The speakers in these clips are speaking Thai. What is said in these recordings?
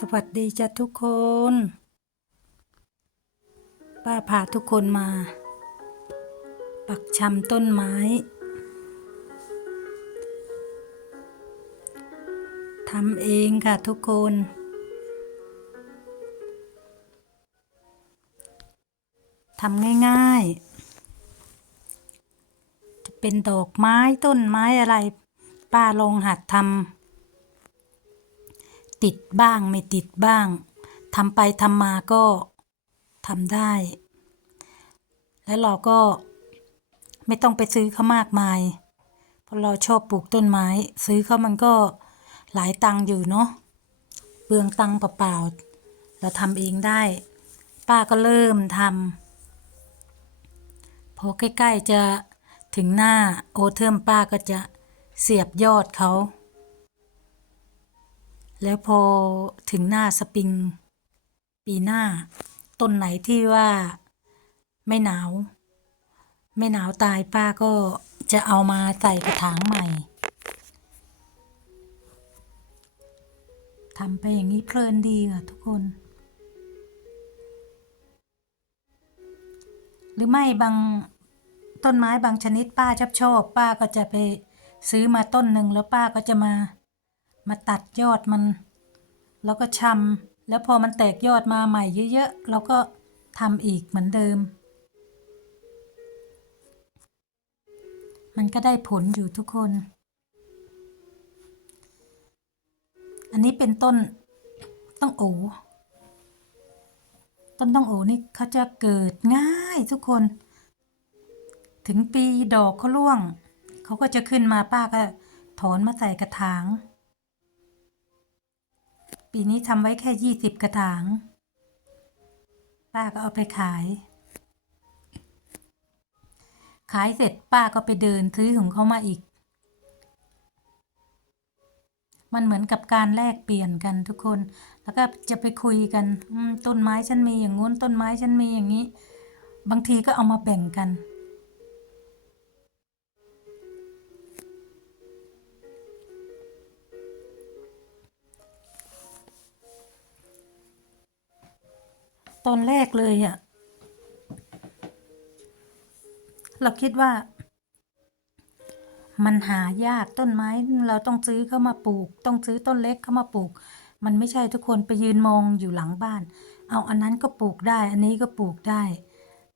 สวัสดีจ้ะทุกคน ป้าพาทุกคนมา ปักชำต้นไม้ทำเองค่ะทุกคน ทำง่าย ๆ จะเป็นดอกไม้ต้นไม้อะไร ป้าลองหัดทำ ติดบ้างไม่ติดบ้างทำไปทำมาก็ทำได้ แล้วเราก็ไม่ต้องไปซื้อเขามากมาย เพราะเราชอบปลูกต้นไม้ ซื้อเขามันก็หลายตังอยู่เนาะเปลืองตังเปล่าๆเราทำเองได้ ป้าก็เริ่มทำพอใกล้ๆจะถึงหน้าโอเทิมป้าก็จะเสียบยอดเขา แล้วพอถึงหน้าสปริง ปีหน้า ต้นไหนที่ว่าไม่หนาว ไม่หนาวตายป้าก็จะเอามาใส่กระถางใหม่ทำไปอย่างนี้เพลินดีค่ะทุกคน หรือไม่บางต้นไม้บางชนิดป้าชอบชอบป้าก็จะไปซื้อมาต้นหนึ่งแล้วป้าก็จะมามาตัดยอดมัน แล้วก็ชำแล้วพอมันแตกยอดมาใหม่เยอะๆเราก็ทำอีกเหมือนเดิม มันก็ได้ผลอยู่ทุกคน อันนี้เป็นต้นต้องโอต้นต้องโอนี่เขาจะเกิดง่ายทุกคน ถึงปีดอกเขาร่วง เขาก็จะขึ้นมาป้าก็ถอนมาใส่กระถาง ปีนี้ทำไว้แค่ยี่สิบกระถาง ป้าก็เอาไปขาย ขายเสร็จป้าก็ไปเดินซื้อของเขามาอีก มันเหมือนกับการแลกเปลี่ยนกันทุกคน แล้วก็จะไปคุยกันต้นไม้ฉันมีอย่างงู้นต้นไม้ฉันมีอย่างนี้ บางทีก็เอามาแบ่งกัน ตอนแรกเลยอะ่ะ เราคิดว่า มันหายากต้นไม้เราต้องซื้อเข้ามาปลูก ต้องซื้อต้นเล็กเข้ามาปลูก มันไม่ใช่ทุกคนไปยืนมองอยู่หลังบ้าน เอาอันนั้นก็ปลูกได้ อันนี้ก็ปลูกได้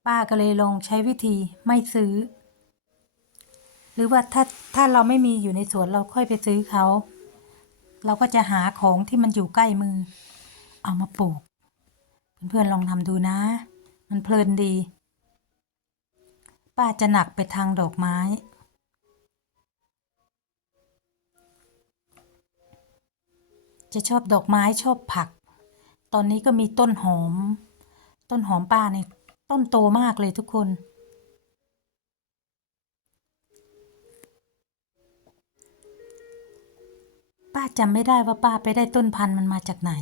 ป้าก็เลยลองใช้วิธีไม่ซื้อ หรือว่าถ้าถ้าเราไม่มีอยู่ในสวนเราค่อยไปซื้อเขา เราก็จะหาของที่มันอยู่ใกล้มือ เอามาปลูก เพื่อนๆลองทำดูนะ มันเพลินดี ป้าจะหนักไปทางดอกไม้ จะชอบดอกไม้ชอบผัก ตอนนี้ก็มีต้นหอม ต้นหอมป้าเนี่ยต้นโตมากเลยทุกคน ป้าจำไม่ได้ว่าป้าไปได้ต้นพันธุ์มันมาจากไหน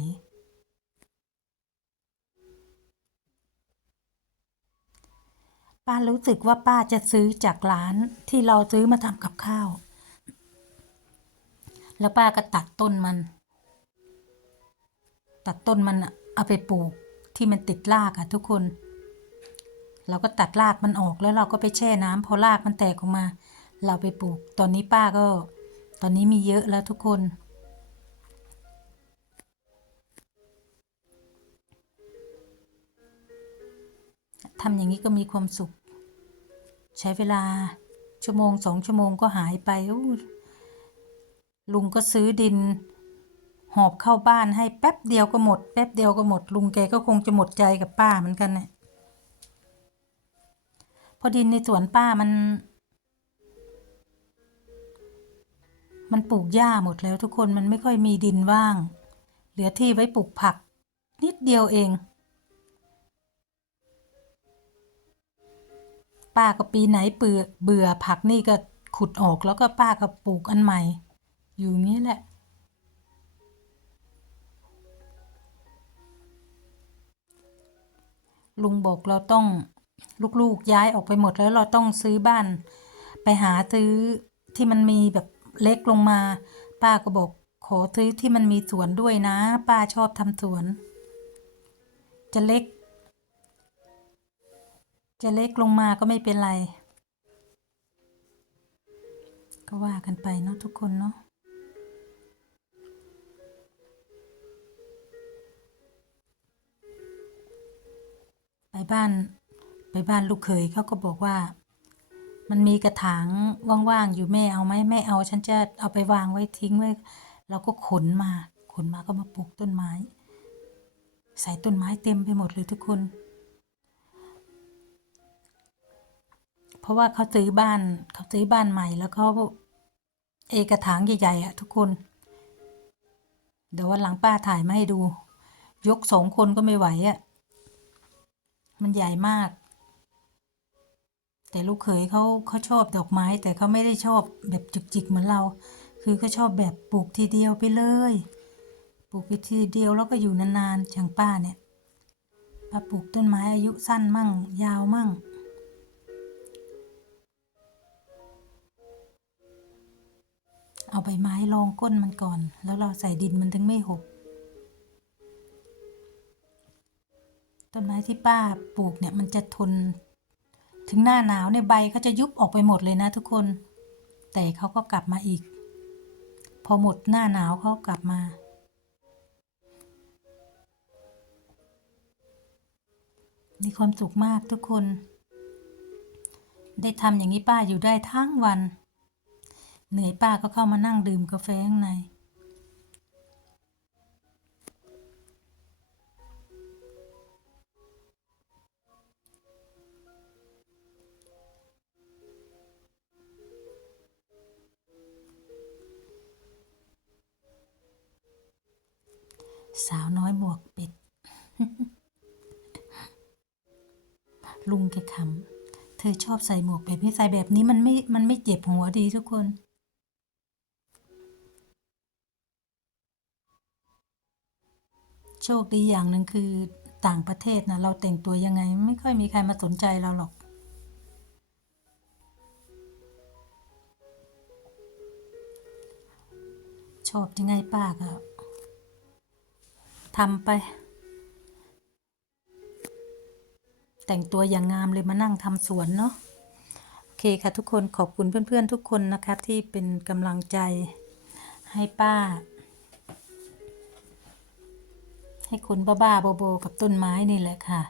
ป้ารู้สึกว่าป้าจะซื้อจากร้านที่เราซื้อมาทำกับข้าว แล้วป้าก็ตัดต้นมัน ตัดต้นมันอะเอาไปปลูกที่มันติดรากอะทุกคน เราก็ตัดรากมันออกแล้วเราก็ไปแช่น้ำพอรากมันแตกออกมา เราไปปลูก ตอนนี้ป้าก็ ตอนนี้มีเยอะแล้วทุกคนทำอย่างนี้ก็มีความสุข ใช้เวลาชั่วโมงสองชั่วโมงก็หายไปลุงก็ซื้อดิน หอบเข้าบ้านให้แป๊บเดียวก็หมด แป๊บเดียวก็หมด ลุงแกก็คงจะหมดใจกับป้าเหมือนกันเนี่ยพอดินในสวนป้ามัน มันปลูกหญ้าหมดแล้วทุกคนมันไม่ค่อยมีดินว่าง เหลือที่ไว้ปลูกผัก นิดเดียวเอง ป้าก็ปีไหนเปื่อเบื่อผักนี่ก็ขุดออกแล้วก็ป้าก็ปลูกอันใหม่ อยู่งี้แหละ ลุงบอกเราต้องลูกๆย้ายออกไปหมดแล้วเราต้องซื้อบ้าน ไปหาซื้อที่มันมีแบบเล็กลงมา ป้าก็บอกขอซื้อที่มันมีสวนด้วยนะ ป้าชอบทำสวน จะเล็ก จะเล็กลงมาก็ไม่เป็นไร ก็ว่ากันไปเนาะทุกคนเนาะไปบ้านไปบ้านลูกเขยเขาก็บอกว่า มันมีกระถางว่างๆอยู่แม่เอาไหมแม่เอาฉันจะเอาไปวางไว้ทิ้งไว้เราก็ขนมาขนมาก็มาปลูกต้นไม้ ใส่ต้นไม้เต็มไปหมดเลยทุกคน เพราะว่าเขาซื้อบ้านเขาซื้อบ้านใหม่แล้วเขาเอกระถางใหญ่ๆอะทุกคน เดี๋ยววันหลังป้าถ่ายมาให้ดู ยกสองคนก็ไม่ไหวอะมันใหญ่มาก แต่ลูกเขยเขาเขาชอบดอกไม้ แต่เขาไม่ได้ชอบแบบจุกจิกเหมือนเรา คือเขาชอบแบบปลูกทีเดียวไปเลยปลูกไปทีเดียวแล้วก็อยู่นานๆอย่างป้าเนี่ยป้าปลูกต้นไม้อายุสั้นมั่ง ยาวมั่ง เอาใบไม้รองก้นมันก่อน แล้วเราใส่ดินมันถึงไม่หก ต้นไม้ที่ป้าปลูกเนี่ยมันจะทน ถึงหน้าหนาวเนี่ยใบเขาจะยุบออกไปหมดเลยนะทุกคน แต่เขาก็กลับมาอีก พอหมดหน้าหนาวเขากลับมามีความสุขมากทุกคน ได้ทำอย่างนี้ป้าอยู่ได้ทั้งวัน เหนื่อยป้าก็เข้ามานั่งดื่มกาแฟข้างใน สาวน้อยหมวกเป็ด ลุงแกขำเธอชอบใส่หมวกแบบนี้ใส่แบบนี้มันไม่ มันไม่เจ็บหัวดีทุกคน โชคดีอย่างหนึ่งคือต่างประเทศนะเราแต่งตัวยังไงไม่ค่อยมีใครมาสนใจเราหรอก ชอบยังไงป้าก็ทำไป แต่งตัวอย่างงามเลยมานั่งทำสวนเนาะโอเคค่ะทุกคนขอบคุณเพื่อนๆทุกคนนะคะที่เป็นกำลังใจให้ป้า ให้คนบ้าๆโบๆกับต้นไม้นี่แหละค่ะ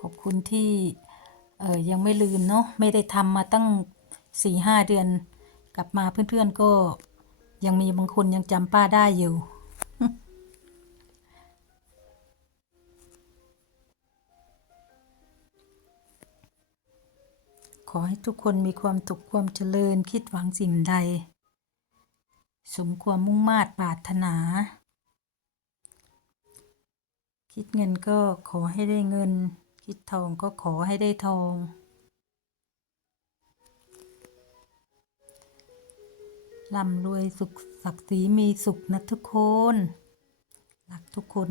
ขอบคุณที่เออยังไม่ลืมเนาะไม่ได้ทำมาตั้งสี่ห้าเดือน กลับมาเพื่อนๆก็ยังมีบางคนยังจำป้าได้อยู่ อให้ทุกคนมีความสุขความเจริญคิดหวังสิ่งใด สมความมุ่งมา่ปรารถนา คิดเงินก็ขอให้ได้เงิน คิดทองก็ขอให้ได้ทอง ร่ำรวยสุขศักดิ์ศรีมีสุขนะทุกคน รักทุกคน